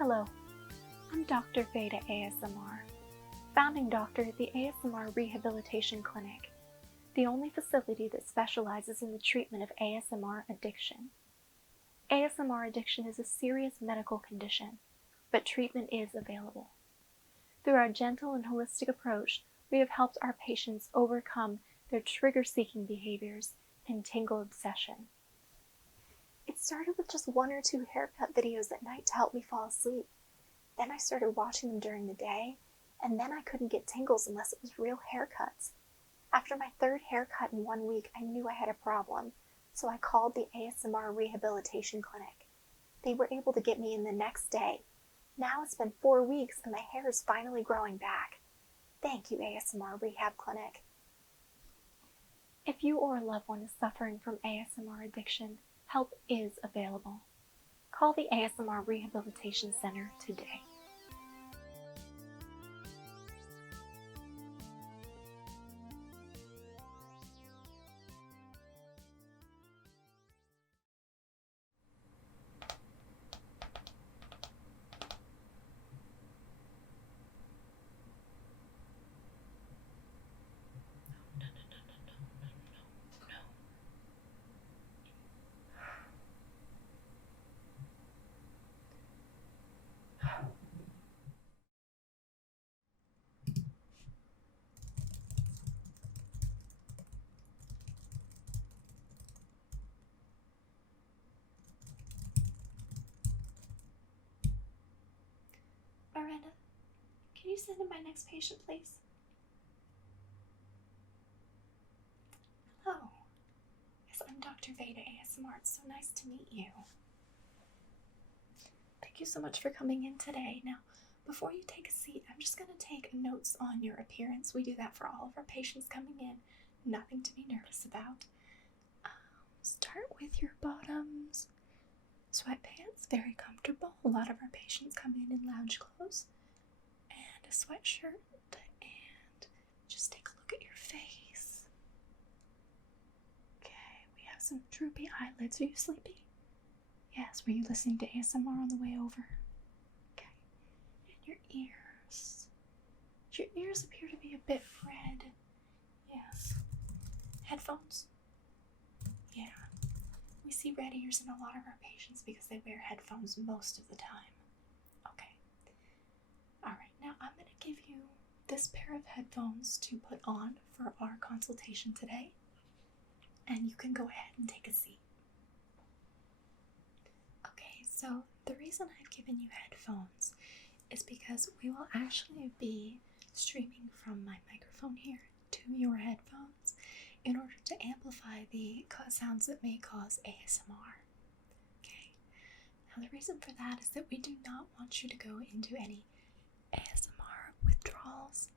Hello, I'm Dr. Veda ASMR, founding doctor at the ASMR Rehabilitation Clinic, the only facility that specializes in the treatment of ASMR addiction. ASMR addiction is a serious medical condition, but treatment is available. Through our gentle and holistic approach, we have helped our patients overcome their trigger-seeking behaviors and tingle obsession. It started with just 1 or 2 haircut videos at night to help me fall asleep. Then I started watching them during the day, and then I couldn't get tingles unless it was real haircuts. After my 3rd haircut in 1 week, I knew I had a problem, so I called the ASMR Rehabilitation Clinic. They were able to get me in the next day. Now it's been 4 weeks and my hair is finally growing back. Thank you, ASMR Rehab Clinic. If you or a loved one is suffering from ASMR addiction, help is available. Call the ASMR Rehabilitation Center today. Miranda, can you send in my next patient, please? Hello. Yes, I'm Dr. Veda ASMR. It's so nice to meet you. Thank you so much for coming in today. Now, before you take a seat, I'm just going to take notes on your appearance. We do that for all of our patients coming in. Nothing to be nervous about. Start with your bottoms. Sweatpants, very comfortable. A lot of our patients come in lounge clothes. And a sweatshirt. And just take a look at your face. Okay, we have some droopy eyelids. Are you sleepy? Yes, were you listening to ASMR on the way over? Okay. And your ears. Your ears appear to be a bit red. Yes. Headphones? Yeah. We see red ears in a lot of our patients because they wear headphones most of the time. Okay. Alright, now I'm going to give you this pair of headphones to put on for our consultation today. And you can go ahead and take a seat. Okay, so the reason I've given you headphones is because we will actually be streaming from my microphone here to your headphones in order to amplify the sounds that may cause ASMR. Okay, now the reason for that is that we do not want you to go into any ASMR withdrawals.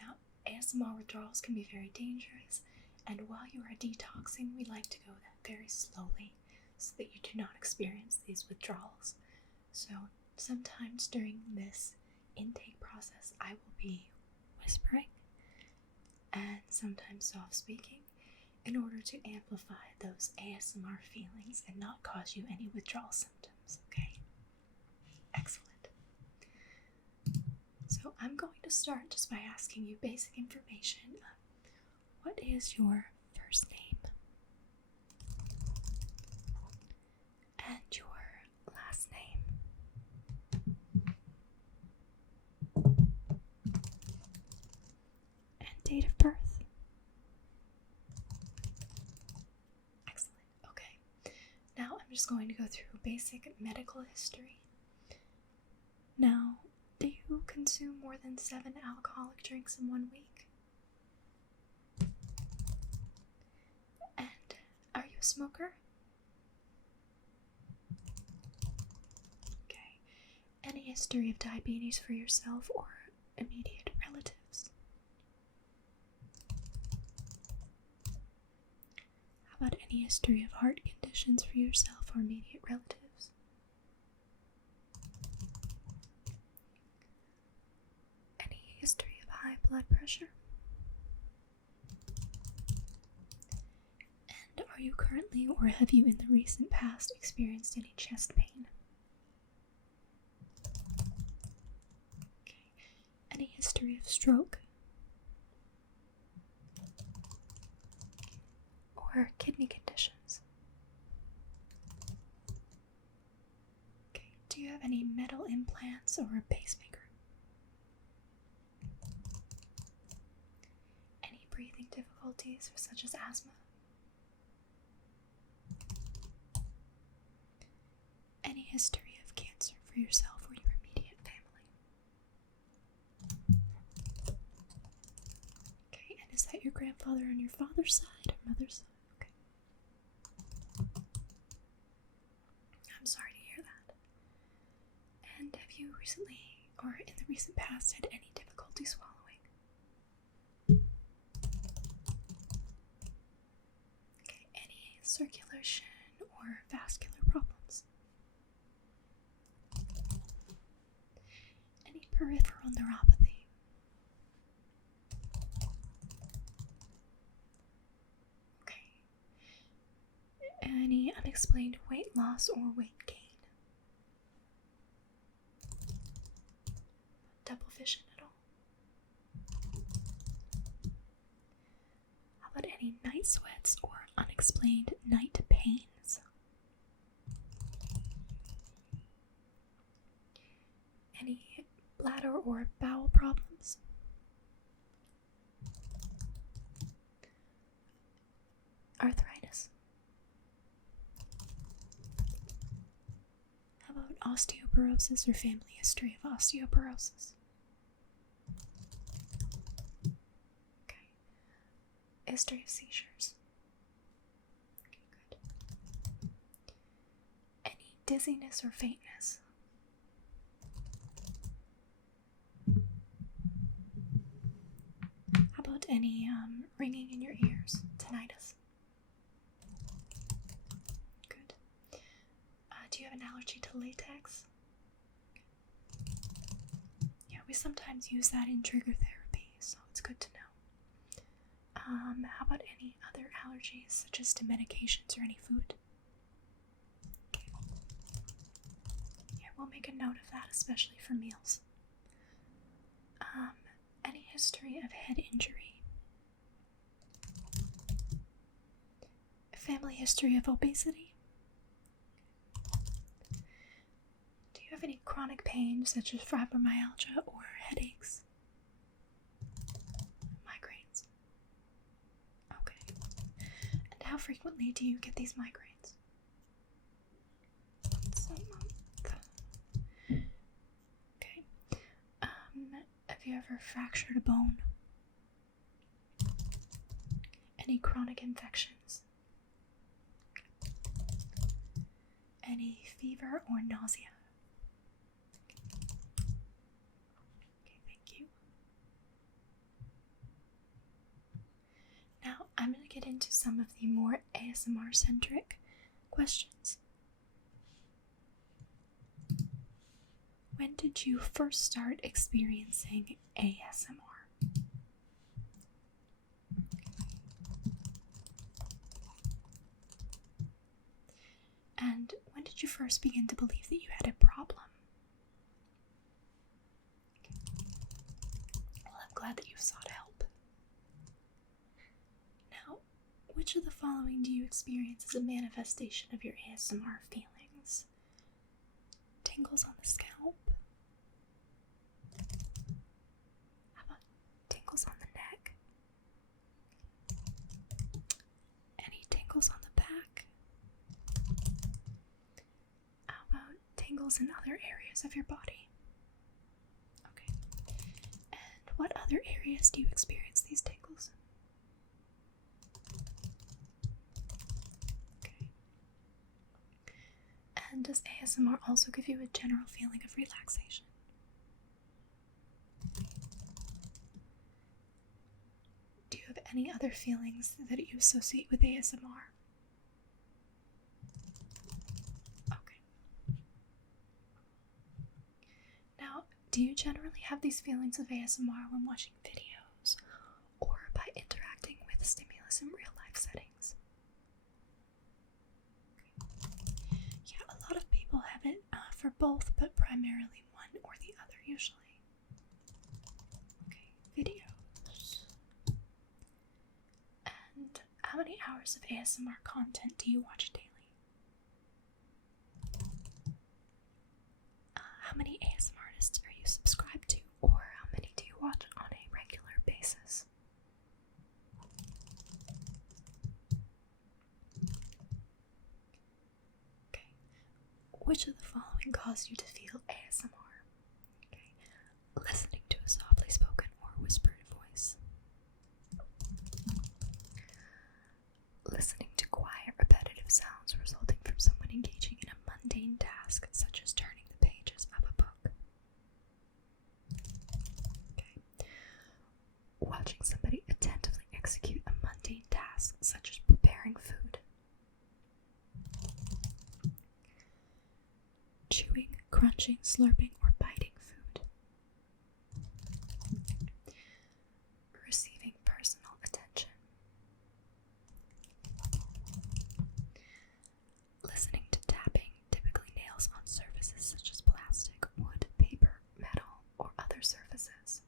Now, ASMR withdrawals can be very dangerous, and while you are detoxing, we like to go very slowly so that you do not experience these withdrawals. So sometimes during this intake process, I will be whispering and sometimes soft speaking in order to amplify those ASMR feelings and not cause you any withdrawal symptoms, okay? Excellent. So I'm going to start just by asking you basic information. What is your first name? And your last name? And date of birth? Excellent. Okay. Now I'm just going to go through basic medical history. Now, do you consume more than 7 alcoholic drinks in 1 week? And are you a smoker? Okay. Any history of diabetes for yourself or immediate relatives? How about any history of heart conditions for yourself or immediate relatives? Any history of high blood pressure? And are you currently or have you in the recent past experienced any chest pain? Any history of stroke? Or kidney conditions? Okay, do you have any metal implants or a pacemaker? Any breathing difficulties, such as asthma? Any history of cancer for yourself or your immediate family? Okay, and is that your grandfather on your father's side or mother's side? Okay. I'm sorry to hear that. And have you recently, or in the recent past, had any difficulty swallowing? Okay, any circulation or vascular problems? Any peripheral neuropathy? Okay. Any unexplained weight loss or weight gain? Double vision at all? How about any night sweats or unexplained night pains? Any bladder or bowel problems? Arthritis? How about osteoporosis or family history of osteoporosis? Okay. History of seizures? Okay, good. Any dizziness or faintness? How about any ringing in your ears? Tinnitus? Good. Do you have an allergy to latex? Yeah, we sometimes use that in trigger therapy, so it's good to know. How about any other allergies, such as to medications or any food? Okay. Yeah, we'll make a note of that, especially for meals. Any history of head injury? Family history of obesity? Do you have any chronic pain, such as fibromyalgia or headaches? Migraines? Okay. And how frequently do you get these migraines? Once a month. Okay. Have you ever fractured a bone? Any chronic infections? Any fever or nausea? Okay, thank you. Now, I'm going to get into some of the more ASMR-centric questions. When did you first start experiencing ASMR? And when did you first begin to believe that you had a problem? Well, I'm glad that you sought help. Now, which of the following do you experience as a manifestation of your ASMR feelings? Tingles on the scalp? How about tingles on the neck? Any tingles on the back? How about tingles in other areas of your body? Okay. And what other areas do you experience these tingles? Okay. And does ASMR also give you a general feeling of relaxation? Do you have any other feelings that you associate with ASMR? Okay. Now, do you generally have these feelings of ASMR when watching videos or by interacting with stimulus in real life settings? Okay. Yeah, a lot of people have it for both, but primarily one or the other usually. videos. And how many hours of ASMR content do you watch daily? How many ASMR artists are you subscribed to, or how many do you watch on a regular basis? Okay. Which of the following cause you to feel ASMR? Okay. Listening to a softly spoken or whispered voice. Listening to quiet, repetitive sounds resulting from someone engaging in a mundane task, such as turning the pages of a book. Okay. Watching somebody attentively execute a mundane task, such as preparing food. Chewing, crunching, slurping, or biting food. Receiving personal attention. Listening to tapping, typically nails on surfaces such as plastic, wood, paper, metal, or other surfaces.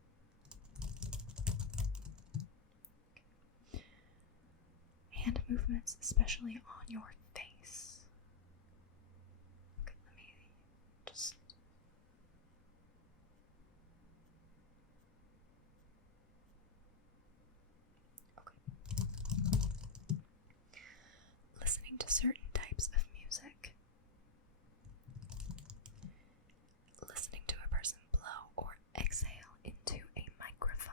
Hand movements, especially on your face. Okay, let me just... Okay. Listening to certain types of music. Listening to a person blow or exhale into a microphone.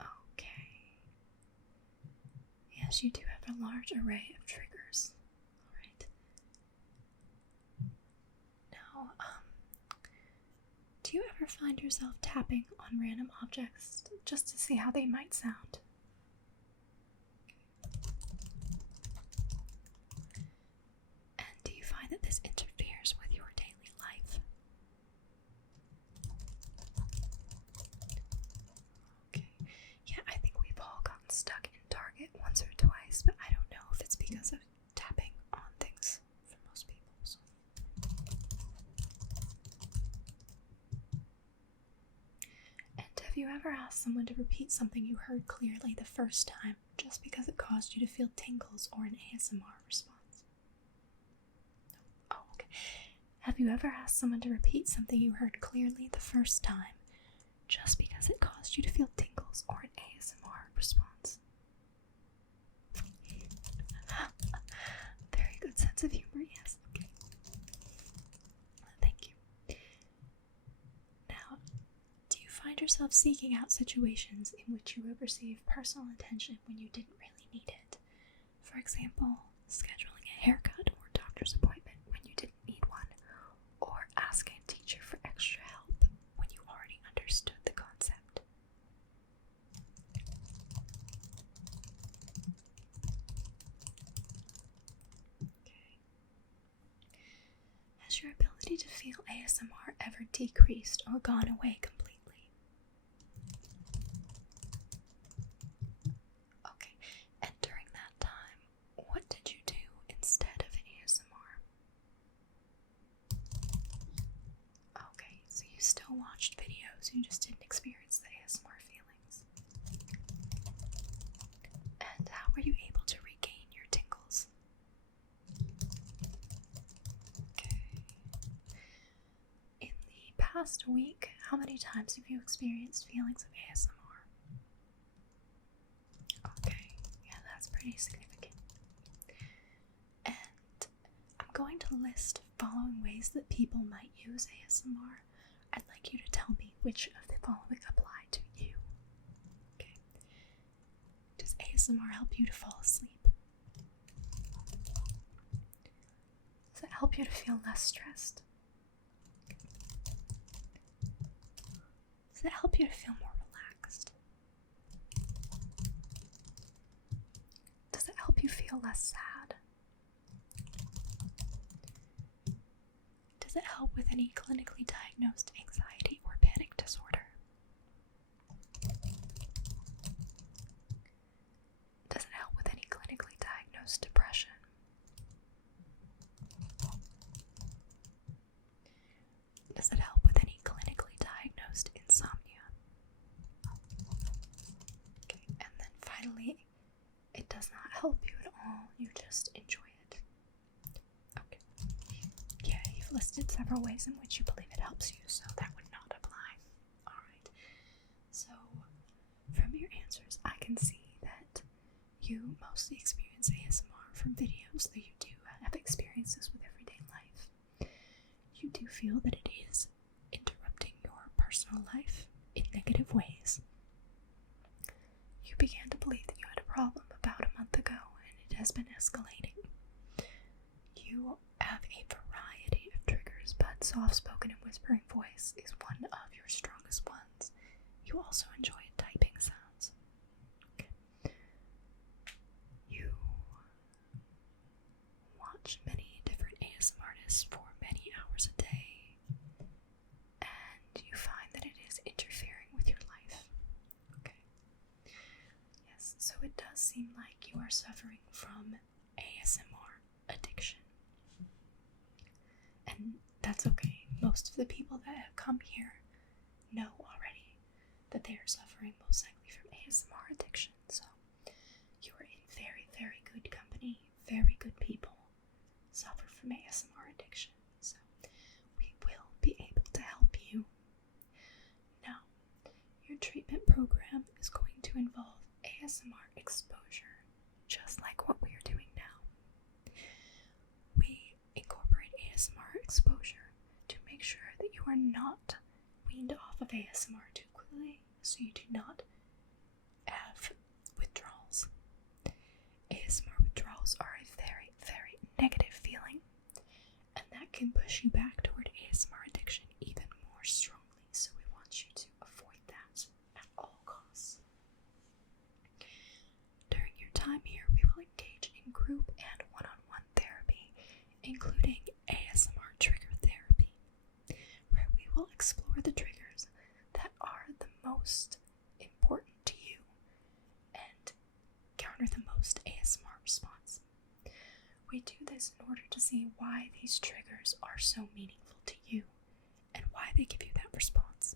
Okay. Yes, you do have a large array of triggers. Alright. Now, do you ever find yourself tapping on random objects just to see how they might sound? And do you find that this interferes with your daily life? Okay. Yeah, I think we've all gotten stuck in Target once or twice, but I don't know if it's because of tapping on things for most people. So. And have you ever asked someone to repeat something you heard clearly the first time just because it caused you to feel tingles or an ASMR response? No. Oh, okay. Have you ever asked someone to repeat something you heard clearly the first time just because it caused you to feel tingles or an ASMR response? Very good sense of humor, yes. Okay. Thank you. Now, do you find yourself seeking out situations in which you would receive personal attention when you didn't really need it? For example, scheduling a haircut or doctor's appointment when you didn't need one, or asking a teacher for extra help when you already understood the concept. Okay. Has your ability to feel ASMR ever decreased or gone away completely? Okay, and during that time, what did you do instead of ASMR? Okay, so you still watched videos, you just didn't experience the ASMR feelings. And how were you able to regain your tingles? Okay. In the past week, how many times have you experienced feelings of ASMR? Okay, yeah, that's pretty significant. And I'm going to list following ways that people might use ASMR. I'd like you to tell me which of the following apply to you. Okay. Does ASMR help you to fall asleep? Does it help you to feel less stressed? Does it help you to feel more relaxed? Does it help you feel less sad? Does it help with any clinically diagnosed anxiety or panic disorder? Does it help with any clinically diagnosed several ways in which you believe it helps you, so that would not apply. Alright, so from your answers, I can see that you mostly experience ASMR from videos, though you do have experiences with everyday life. You do feel that it is interrupting your personal life in negative ways. You began to believe that you had a problem about a month ago, and it has been escalating. You have a variety of triggers, but soft-spoken and whispering voice is one of your strongest ones. You also enjoy typing sounds. Okay. You watch many different ASMR artists for many hours a day, and you find that it is interfering with your life. Okay. Yes, so it does seem like you are suffering from ASMR addiction. And that's okay. Most of the people that have come here know already that they are suffering most likely from ASMR addiction. So you are in very, very good company. Very good people suffer from ASMR addiction. So we will be able to help you. Now, your treatment program is going to involve ASMR exposure, just like what we are doing now. We incorporate ASMR exposure to make sure that you are not weaned off of ASMR too quickly, so you do not have withdrawals. ASMR withdrawals are a very, very negative feeling, and that can push you back toward ASMR addiction even more strongly, so we want you to avoid that at all costs. During your time here, we will engage in group and one-on-one therapy, including ASMR trigger therapy, where we will explore the triggers that are the most important to you and garner the most ASMR response. We do this in order to see why these triggers are so meaningful to you and why they give you that response.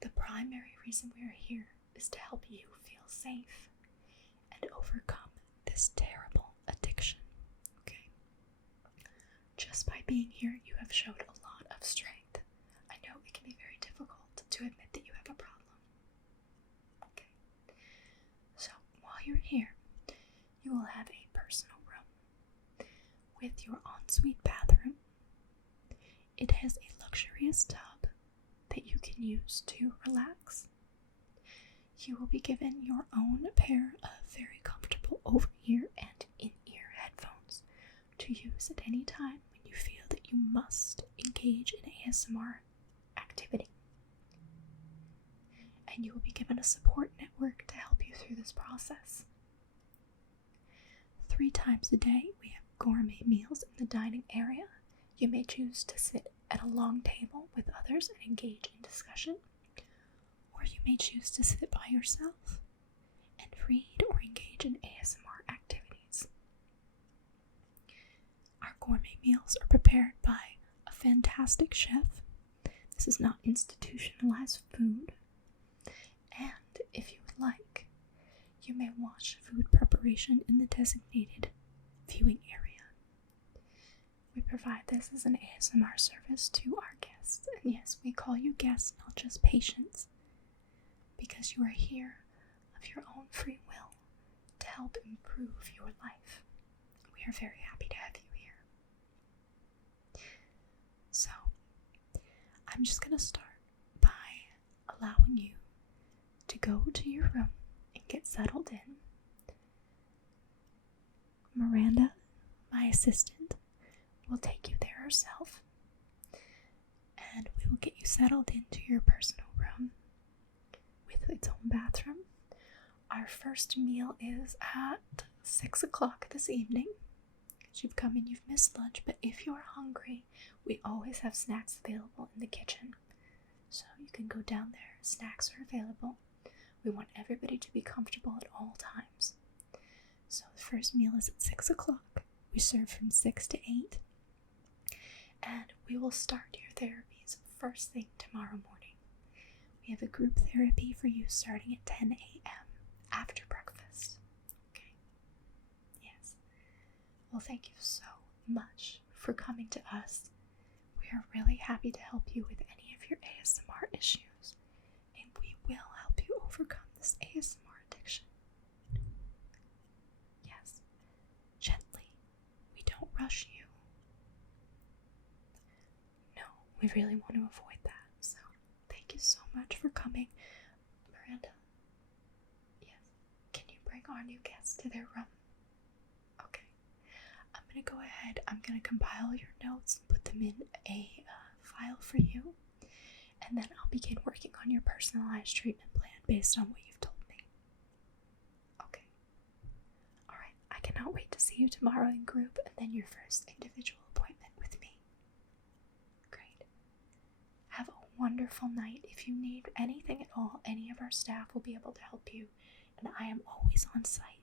The primary reason we are here is to help you feel safe and overcome this terrible addiction. Okay? Just by being here, you have showed a lot of strength. I know it can be very difficult to admit that you have a problem. Okay. So, while you're here, you will have a personal room with your ensuite bathroom. It has a luxurious tub that you can use to relax. You will be given your own pair of very comfortable over-ear and in-ear headphones to use at any time when you feel that you must engage in ASMR activity. And you will be given a support network to help you through this process. 3 times a day, we have gourmet meals in the dining area. You may choose to sit at a long table with others and engage in discussion, or you may choose to sit by yourself and read or engage in ASMR activities. Our gourmet meals are prepared by a fantastic chef. This is not institutionalized food. And if you would like, you may watch food preparation in the designated viewing area. We provide this as an ASMR service to our guests. And yes, we call you guests, not just patients, because you are here of your own free will to help improve your life. We are very happy to have you here. So, I'm just going to start by allowing you to go to your room and get settled in. Miranda, my assistant, will take you there herself, and we will get you settled into your personal room with its own bathroom. Our first meal is at 6 o'clock this evening. You've come and you've missed lunch, but if you're hungry, we always have snacks available in the kitchen. So you can go down there, snacks are available. We want everybody to be comfortable at all times. So the first meal is at 6 o'clock. We serve from 6 to 8. And we will start your therapies first thing tomorrow morning. We have a group therapy for you starting at 10 a.m. after breakfast. Okay? Yes. Well, thank you so much for coming to us. We are really happy to help you with any of your ASMR issues, and we will help you overcome this ASMR addiction. Yes, gently. We don't rush you. No, we really want to avoid that, so thank you so much for coming. Miranda, yes, can you bring our new guests to their room? Okay. I'm going to go ahead, I'm going to compile your notes and put them in a file for you, and then I'll begin working on your personalized treatment plan based on what you've told me. Okay. Alright, I cannot wait to see you tomorrow in group and then your first individual appointment with me. Great. Have a wonderful night. If you need anything at all, any of our staff will be able to help you, and I am always on site.